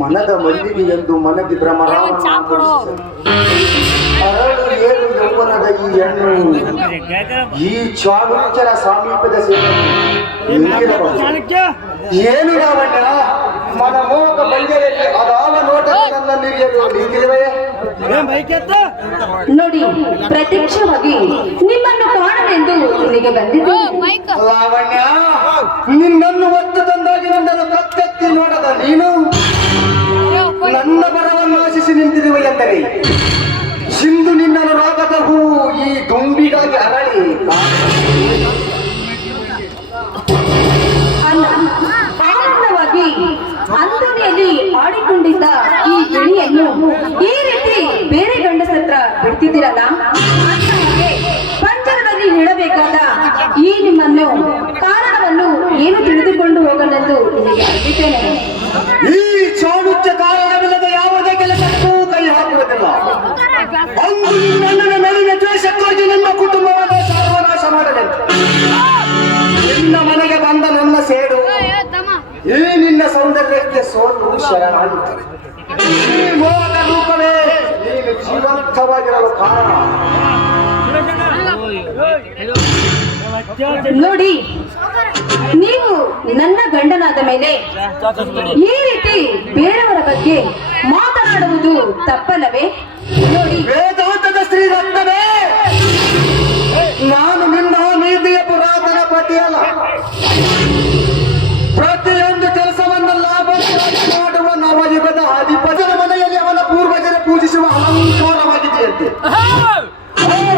ಮನದ ಮಲ್ಲಿಗೆ ಎಂದು ಮನದಿ ಮರ ಚಾ ಕೊಡು. ಅರಳು ಏರು ಯೌವನದ ಈ ಹೆಣ್ಣು? ಈ ಚಾಲುಕ್ಯರ ಸಮೀಪದ ಸೇವೆ. ಏನು ನಾವಣ್ಣ? ಮನ ಮೋಹಕ ಬಂಜೆಯಲ್ಲಿ ಅದಾವ ನೋಟ ನೋಡಿ ಪ್ರತ್ಯಕ್ಷವಾಗಿ ನಿಮ್ಮನ್ನು ಕಾಣಲೆಂದು ಇಲ್ಲಿಗೆ ಬಂದಿದ್ದು ಲಾವಣ್ಯ ನಿನ್ನನ್ನು ಒತ್ತು ತಂದಾಗಿ ನನ್ನನ್ನು ಕತ್ತೆತ್ತಿ ನೋಡದ ನೀನು? ನನ್ನ ಬರವನ್ನು ಆಶಿಸಿ ನಿಂತಿರುವ ಎಂದರೆ? ನಿನ್ನನ್ನು ಈ ದುಂಬಿಗಾಗಿ ಅರಳಿ. ಆನಂದವಾಗಿ ಅಂದನೆಯಲ್ಲಿ ಆಡಿಕೊಂಡಿದ್ದ ಈ ಗಿಣಿಯನ್ನು ಈ ರೀತಿ ಬೇರೆ ಗಂಡಸತ್ರ ಬಿಡ್ತಿದ್ದೀರಲ್ಲ? ಪಂಚರದಲ್ಲಿ ಇಡಬೇಕಾದ ಈ ನಿಮ್ಮನ್ನು ಕಾರಣವನ್ನು ಏನು ತಿಳಿದುಕೊಂಡು ಹೋಗಲೆಂದು ಈ ಚಾಣುತ್ಯ ಕಾರಣವಿಲ್ಲದ ಈ ನಿನ್ನ ಸೌಂದರ್ಯಕ್ಕೆ ಸೋಲು ಶರಣ ಈ ರೂಪವೇ ನೀನು ಜೀವಂತವಾಗಿರಲು ಕಾರಣ. ನೋಡಿ ನೀವು ನನ್ನ ಗಂಡನಾದ ಮೇಲೆ ಈ ರೀತಿ ಬೇರೆಯವರ ಬಗ್ಗೆ ಮಾತನಾಡುವುದು ತಪ್ಪಲ್ಲವೇ? ನೋಡಿ.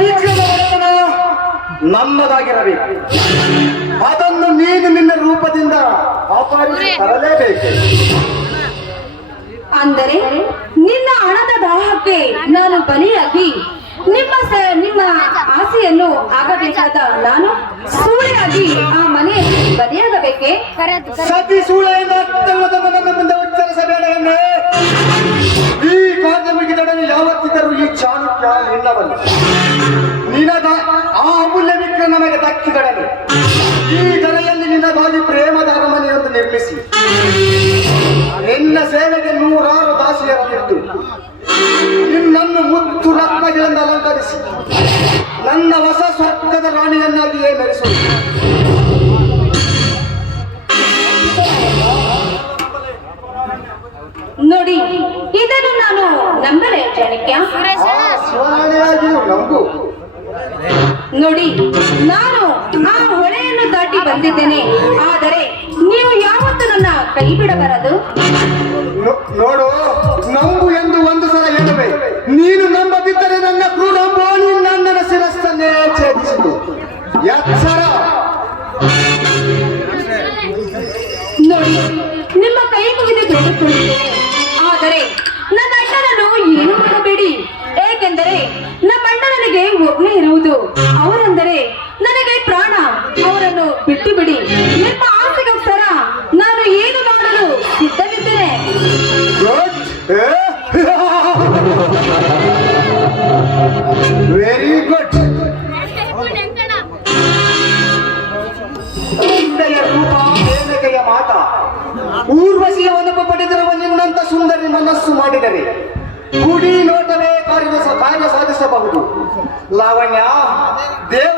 ರೀತಿಯ ವರ್ತನ ನನ್ನದಾಗಿರಬೇಕು ಅದನ್ನು ನೀನು ನಿನ್ನ ರೂಪದಿಂದ ಅಪಹರಿಸಿ ತರಲೇಬೇಕು. ಅಂದರೆ ನಿನ್ನ ಹಣದ ದಾಹಕ್ಕೆ ನಾನು ಬಲಿಯಾಗಿ ನಿಮ್ಮ ಸ- ನಿಮ್ಮ ಆಸೆಯನ್ನು ಆಗಬೇಕಾದ ನಾನು ಸೂಳೆಯಾಗಿ ಆ ಮನೆಯಲ್ಲಿ ಬಲಿಯಾಗಬೇಕೆ? ಸತಿ ಸೂಳೆಯಿಂದ ಮುಂದೆ ಉಚ್ಚರಿಸಬೇಡ ಎನ್ನೆ ಈ ಕಾರ್ಯ ಮುಗಿದೊಡನೆ ಯಾವತ್ತಿದ್ದರೂ ಈ ಚಾಣುಕ್ಯ ನಿನ್ನವಲ್ಲ ನಿನಗ ಆ ಅಮೂಲ್ಯ ವಿಕ್ರ ನಮಗೆ ದಕ್ಕಿದೊಡನೆ. ಈ ದರೆಯಲ್ಲಿ ನಿನ್ನಗಾಗಿ ಪ್ರೇಮದ ಅರಮನೆಯೊಂದು ನಿರ್ಮಿಸಿ. ನಿನ್ನ ಸೇವೆಗೆ ನೂರಾರು ದಾಸಿಯರಲ್ಲಿದ್ದು ನಿನ್ನನ್ನು ಮುತ್ತು ರತ್ನಗಳಿಂದ ಅಲಂಕರಿಸಿ. ನನ್ನ ಹೊಸ ಸ್ವರ್ಗದ ರಾಣಿಯನ್ನಾಗಿಯೇ ಮೆರೆಸುವುದು ನೋಡಿ, ಇದನ್ನು ನಾನು ನಂಬಲೆ ಚಾಣಕ್ಯ ಸುರೇಶ್ ಅಣ್ಣ ಶಿವರಾಣಿಯಾಗಿಯೂ ನಂಬು ನೋಡಿ ನಾನು ಆ ಹೊಳೆಯನ್ನು ದಾಟಿ ಬಂದಿದ್ದೇನೆ. ಆದರೆ ನೀವು ಯಾವತ್ತು ನನ್ನ ಕೈ ಬಿಡಬಾರದು? ನೋಡು ನಂಬು ಎಂದು ಒಂದು ಸಲ ಹೇಳುವೆ. ನೀನು ನಂಬದಿದ್ದರೆ ನನ್ನ ಕ್ರೂಡಂಬೋ ನನ್ನ ಶಿರಸ್ತನ್ನೇ ಛೇದಿಸಿತು. ಎಚ್ಚರ. ನೋಡಿ ನಿಮ್ಮ ಕೈ ಮುಗಿದು ಬೇಡಿಕೊಂಡಿದ್ದೇನೆ ಆದರೆ ಇರುವುದು ಅವರೆಂದರೆ ನನಗೆ ಪ್ರಾಣ. ಅವರನ್ನು ಬಿಟ್ಟು ಬಿಡಿ ನಿಮ್ಮ ಆಸೆಗೋಸ್ಕರ ನಾನು ಏನು ಮಾಡಲು ಸಿದ್ಧವಿದ್ದೇನೆ? ಗುಡ್ ವೆರಿ ಗುಡ್ ಮಾತ. ಊರ್ವಶಿಯ ಒನಪ ಪಡೆದಿರುವ ನಿನ್ನಂತ ಸುಂದರಿ ಮನಸ್ಸು ಮಾಡಿದರೆ ಗುಡಿ ಕಾರ್ಯ ಕಾರ್ಯ ಸಾಧಿಸಬಹುದು. ಲಾವಣ್ಯ, ದೇವ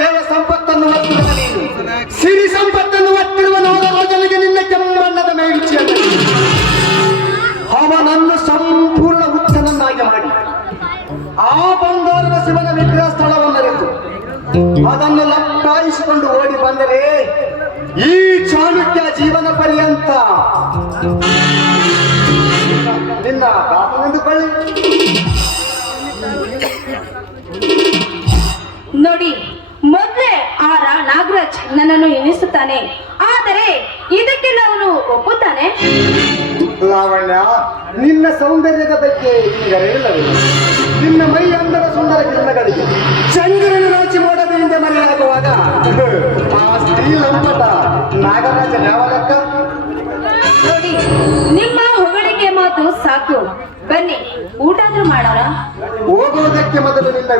ದೇವ ಸಂಪತ್ತನ್ನು ಸಿರಿ ಸಂಪತ್ತನ್ನು ಒತ್ತಿರುವ ನೋದ ನಿನ್ನ ಕೆಮ್ಮಣ್ಣದ ಮೇಲ್ಚಿಯನ್ನು ಅವನನ್ನು ಸಂಪೂರ್ಣ ಉಚ್ಚನನ್ನಾಗಿ ಮಾಡಿ. ಆ ಬಂಗಾರದ ಶಿವನ ವಿಗ್ರಹ ಸ್ಥಳವನ್ನರೆದು ಅದನ್ನು ಲಕ್ಕಾಯಿಸಿಕೊಂಡು ಓಡಿ ಬಂದರೆ ಈ ಚಾಣಕ್ಯ ಜೀವನ ಪರ್ಯಂತ ನಿನ್ನ ದಾಸನೆಂದುಕೊಳ್ಳಿ ನೋಡಿ ಮೊದ್ಲೇ ಆ ರಾ- ನಾಗರಾಜ್ ನನ್ನನ್ನು ಎನಿಸುತ್ತಾನೆ ಆದರೆ ಇದಕ್ಕೆ ಅವನು ಒಪ್ಪುತ್ತಾನೆ? ಲಾವಣ್ಯ ನಿನ್ನ ಸೌಂದರ್ಯದ ಬಗ್ಗೆ ನಿನ್ನ ಮೈ ಅಂದರ ಸುಂದರ ಕಿರಣಗಳಿಗೆ ಚಂದ್ರನ ರಾಜಿ ಮೋಡದಿಂದ ಮರೆಯಾಗುವಾಗ ಆ ಸ್ತ್ರೀ ಲಂಪಟ ನಾಗರಾಜ ಯಾವ ಲೆಕ್ಕ ನೋಡಿ ಬನ್ನಿ ಊಟ ಆದ್ರೂ ಮಾಡೋಣ ಹೋಗುವುದಕ್ಕೆ ಮೊದಲು ನಿನ್ನ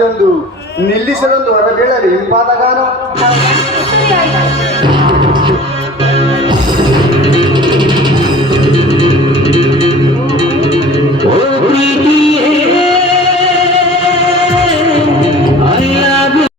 ಎಂದು ನಿಲ್ಲಿಸಲೊಂದು ಹೊರಬೀಳಲಿ ಗಾನ.